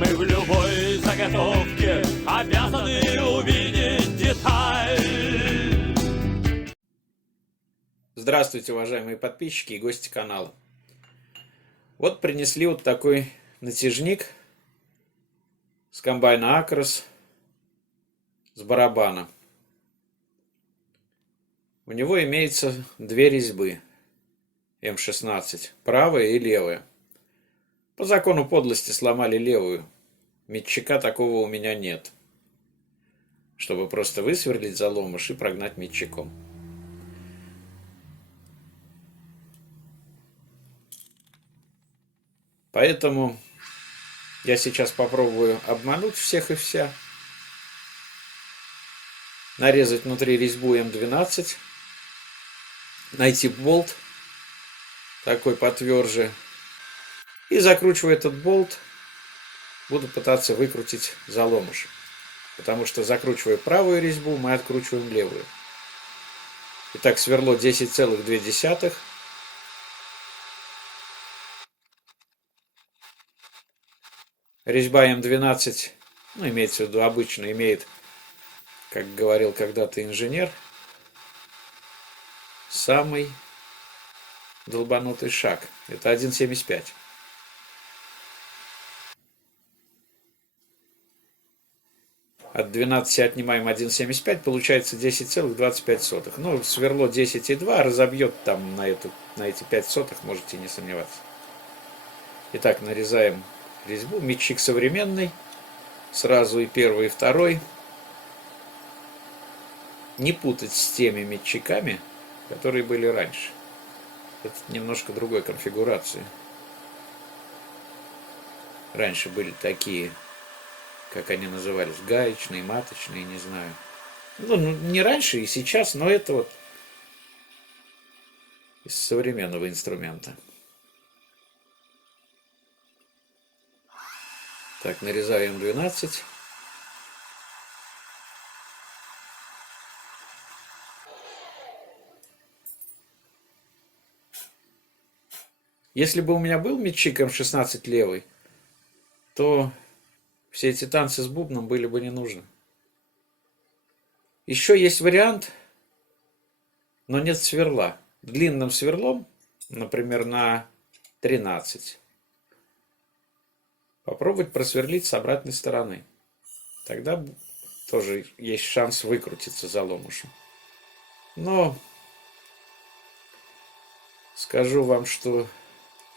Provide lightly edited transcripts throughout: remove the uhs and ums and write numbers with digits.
Мы в любой заготовке обязаны увидеть деталь. Здравствуйте, уважаемые подписчики и гости канала. Вот принесли вот такой натяжник с комбайна Акрос, с барабана. У него имеется две резьбы М16, правая и левая. По закону подлости сломали левую. Метчика такого у меня нет, чтобы просто высверлить заломыш и прогнать метчиком. Поэтому я сейчас попробую обмануть всех и вся. Нарезать внутри резьбу М12. Найти болт такой потверже. И закручивая этот болт, буду пытаться выкрутить заломыш. Потому что закручивая правую резьбу, мы откручиваем левую. Итак, сверло 10,2. Резьба М12, имеется в виду обычно, имеет, как говорил когда-то инженер, самый долбанутый шаг. Это 1,75. От 12 отнимаем 1,75, получается 10,25. Ну, сверло 10,2 разобьет там на эти 5 сотых, можете не сомневаться. Итак, нарезаем резьбу. Метчик современный. Сразу и первый, и второй. Не путать с теми метчиками, которые были раньше. Это немножко другой конфигурации. Раньше были такие, как они назывались, гаечные, маточные, не знаю. Ну, не раньше и сейчас, но это вот из современного инструмента. Так, нарезаем 12. Если бы у меня был метчик М16 левый, то все эти танцы с бубном были бы не нужны. Еще есть вариант, но нет сверла. Длинным сверлом, например, на 13, попробовать просверлить с обратной стороны. Тогда тоже есть шанс выкрутиться заломышем. Но скажу вам, что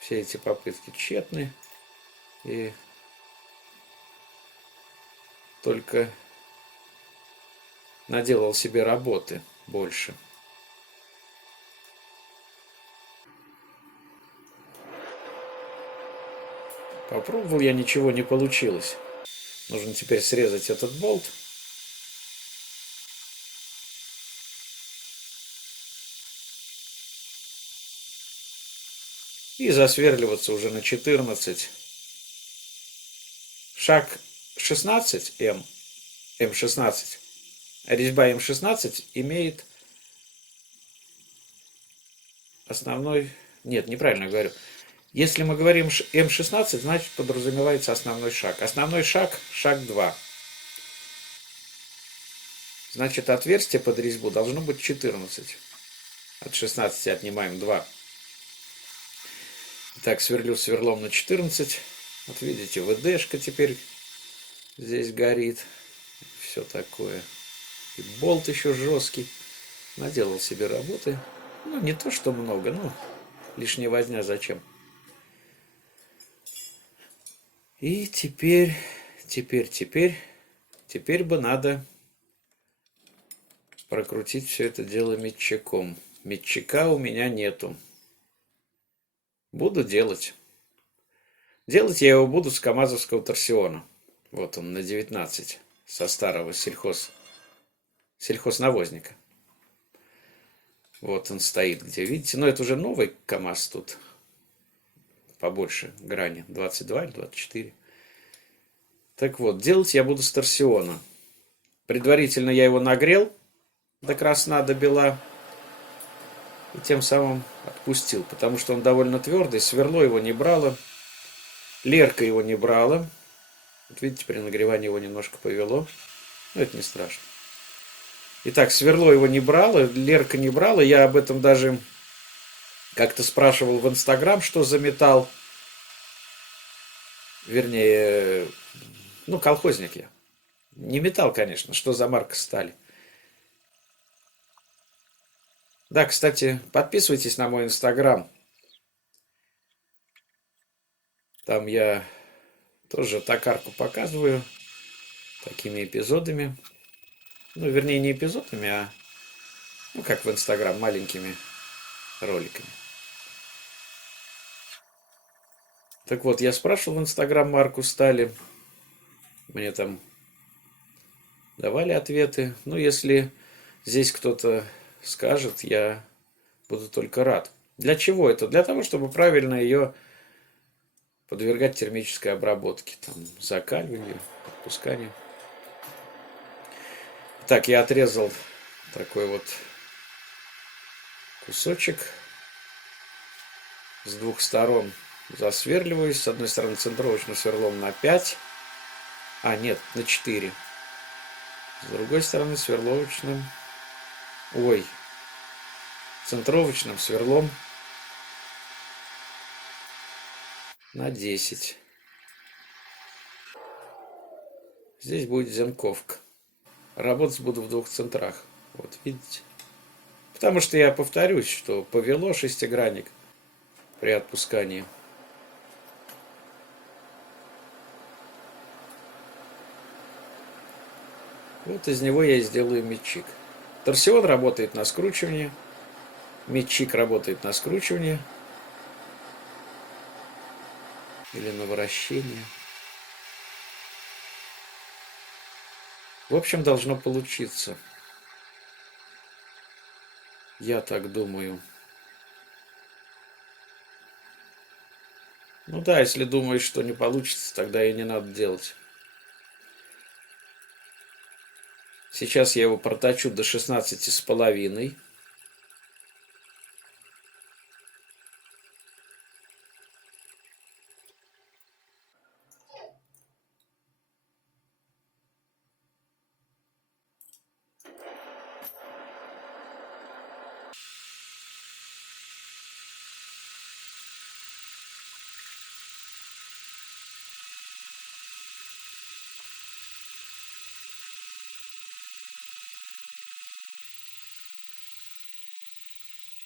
все эти попытки тщетны. И только наделал себе работы больше. Попробовал я, ничего не получилось. Нужно теперь срезать этот болт. И засверливаться уже на 14. Шаг 16 М16. Резьба М16 имеет основной... Нет, неправильно говорю. Если мы говорим М16, значит подразумевается основной шаг. Основной шаг, шаг 2. Значит, отверстие под резьбу должно быть 14. От 16 отнимаем 2. Так, сверлю сверлом на 14. Вот видите, ВДшка теперь здесь горит. Все такое. И болт еще жесткий. Наделал себе работы. Ну, не то, что много, но лишняя возня зачем. И теперь бы надо прокрутить все это дело метчиком. Метчика у меня нету. Буду делать. Делать я его буду с камазовского торсиона. Вот он на 19 со старого сельхознавозника. Вот он стоит, где видите. Но это уже новый КамАЗ тут. Побольше грани. 22 или 24. Так вот, делать я буду с торсиона. Предварительно я его нагрел до красна, до бела. И тем самым отпустил. Потому что он довольно твердый. Сверло его не брало. Лерка его не брала. Вот видите, при нагревании его немножко повело. Но это не страшно. Итак, сверло его не брало, Лерка не брала. Я об этом даже как-то спрашивал в Инстаграм, что за металл. Вернее, ну, колхозник я. Не металл, конечно, что за марка стали. Да, кстати, подписывайтесь на мой Инстаграм. Там я тоже токарку показываю такими эпизодами. Ну, вернее, не эпизодами, а, ну, как в Инстаграм, маленькими роликами. Так вот, я спрашивал в Инстаграм марку стали. Мне там давали ответы. Ну, если здесь кто-то скажет, я буду только рад. Для чего это? Для того, чтобы правильно ее подвергать термической обработке, там, закаливанию, отпусканию. Так, я отрезал такой вот кусочек. С двух сторон засверливаюсь. С одной стороны центровочным сверлом на 5. А, нет, на 4. С другой стороны сверловочным. Ой. Центровочным сверлом на 10. Здесь будет зенковка. Работать буду в двух центрах. Вот видите. Потому что я повторюсь, что повело шестигранник при отпускании. Вот из него я и сделаю мячик. Торсион работает на скручивании. Мячик работает на скручивании. Или на вращение. В общем, должно получиться. Я так думаю. Ну да, если думаешь, что не получится, тогда и не надо делать. Сейчас я его проточу до 16,5.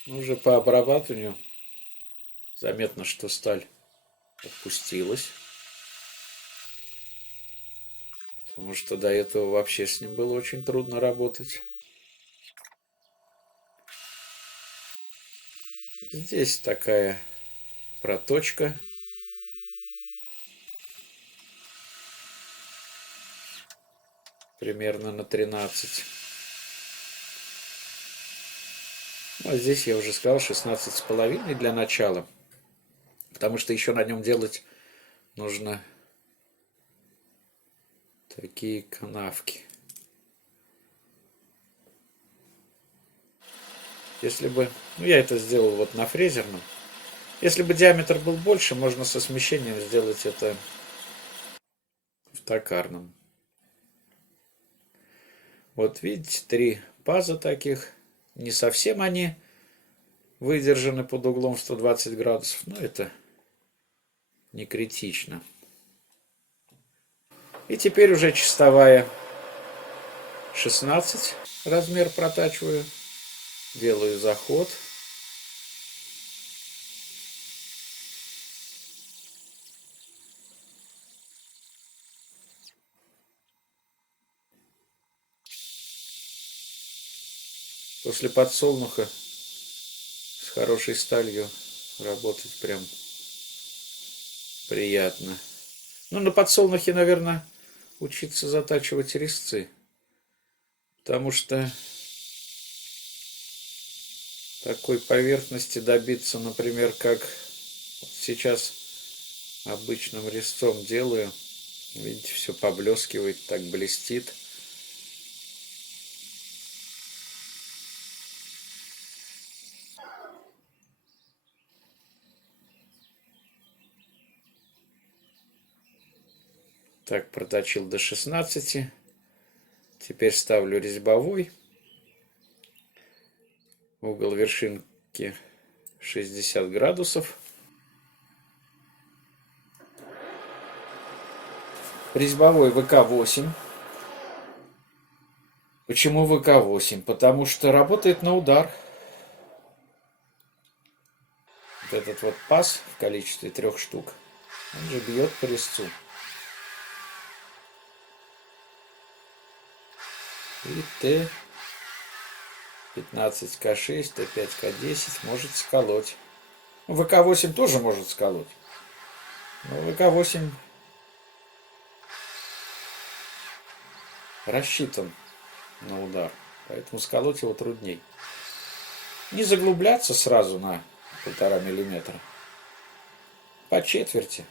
Уже по обрабатыванию заметно, что сталь отпустилась. Потому что до этого вообще с ним было очень трудно работать. Здесь такая проточка. Примерно на 13. А здесь я уже сказал 16,5 для начала. Потому что еще на нем делать нужно такие канавки. Если бы... Ну, я это сделал вот на фрезерном. Если бы диаметр был больше, можно со смещением сделать это в токарном. Вот видите, 3 паза таких. Не совсем они выдержаны под углом 120 градусов, но это не критично. И теперь уже чистовая 16 размер протачиваю. Делаю заход. После подсолнуха с хорошей сталью работать прям приятно. Ну, на подсолнухе, наверное, учиться затачивать резцы. Потому что такой поверхности добиться, например, как сейчас обычным резцом делаю. Видите, все поблескивает, так блестит. Так, проточил до 16. Теперь ставлю резьбовой. Угол вершинки 60 градусов. Резьбовой ВК-8. Почему ВК-8? Потому что работает на удар. Вот этот вот паз в количестве 3 штук, он же бьет по резцу. И Т15К6, Т5К10 может сколоть. ВК-8 тоже может сколоть. Но ВК-8 рассчитан на удар, поэтому сколоть его трудней. Не заглубляться сразу на 1,5 миллиметра. По четверти.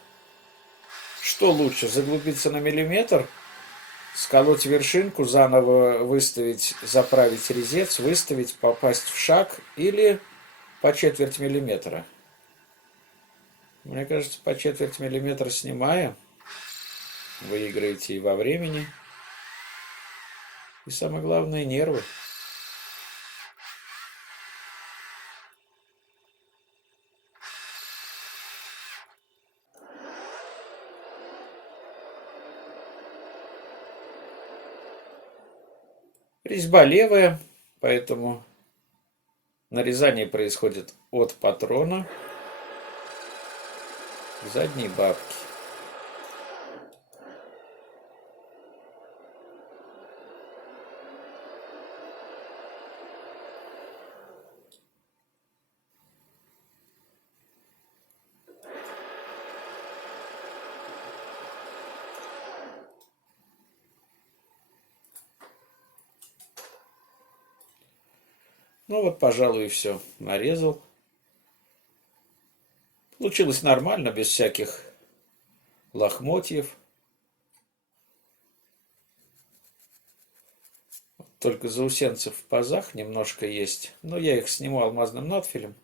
Что лучше, заглубиться на миллиметр, сколоть вершинку, заново выставить, заправить резец, выставить, попасть в шаг, или по четверть миллиметра? Мне кажется, по четверть миллиметра снимая, выиграете и во времени, и самое главное, нервы. Резьба левая, поэтому нарезание происходит от патрона к задней бабки. Ну вот, пожалуй, и все. Нарезал. Получилось нормально, без всяких лохмотьев. Только заусенцев в пазах немножко есть. Но я их сниму алмазным надфилем.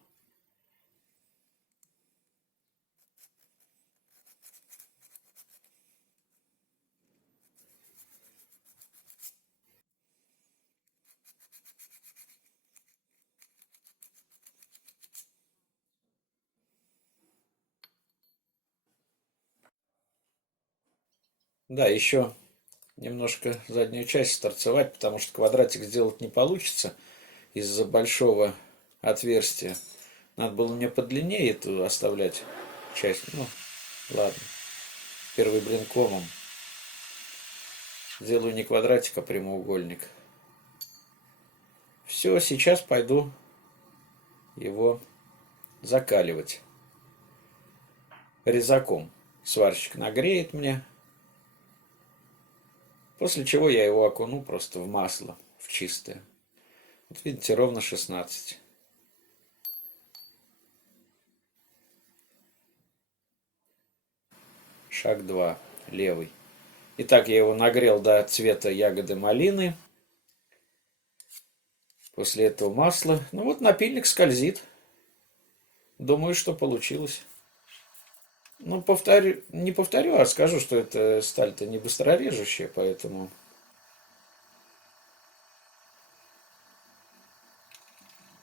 Да, еще немножко заднюю часть торцевать, потому что квадратик сделать не получится из-за большого отверстия. Надо было мне подлиннее эту оставлять часть. Ну, ладно. Первый блин комом. Сделаю не квадратик, а прямоугольник. Все, сейчас пойду его закаливать резаком. Сварщик нагреет мне. После чего я его окуну просто в масло, в чистое. Вот видите, ровно 16. Шаг 2, левый. Итак, я его нагрел до цвета ягоды малины. После этого масла. Ну вот напильник скользит. Думаю, что получилось. Ну, не повторю, а скажу, что это сталь-то не быстрорежущая, поэтому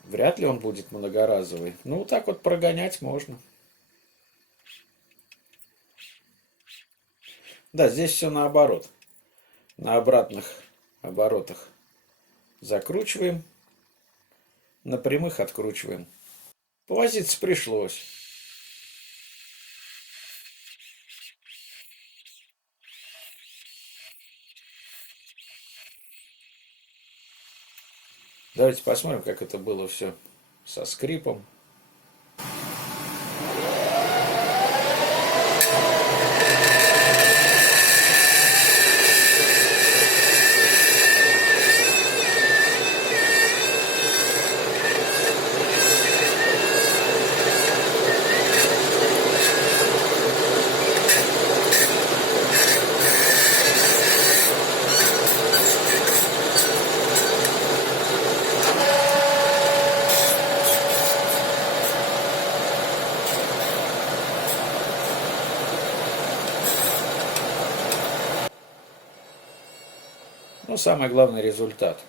вряд ли он будет многоразовый. Ну, вот так вот прогонять можно. Да, здесь все наоборот. На обратных оборотах закручиваем, на прямых откручиваем. Повозиться пришлось. Давайте посмотрим, как это было все со скрипом. Но самое главное результат.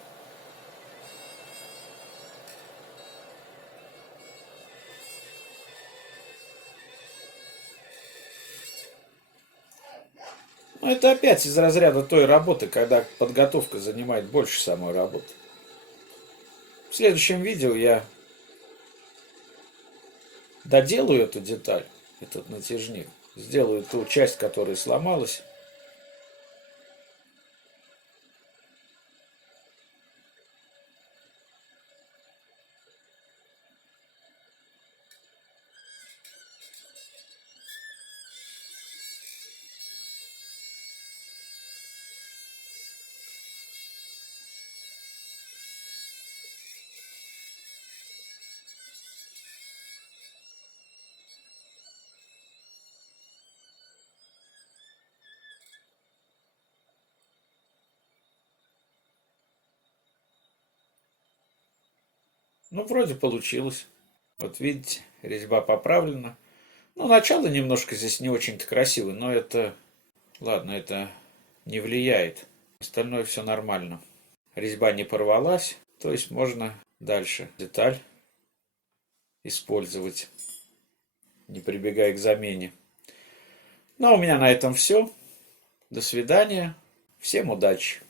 Но это опять из разряда той работы, когда подготовка занимает больше самой работы. В следующем видео я доделаю эту деталь, этот натяжник. Сделаю ту часть, которая сломалась. Ну, вроде получилось. Вот видите, резьба поправлена. Ну, начало немножко здесь не очень-то красивое, но это... Ладно, это не влияет. Остальное все нормально. Резьба не порвалась, то есть можно дальше деталь использовать, не прибегая к замене. Ну, а у меня на этом все. До свидания. Всем удачи.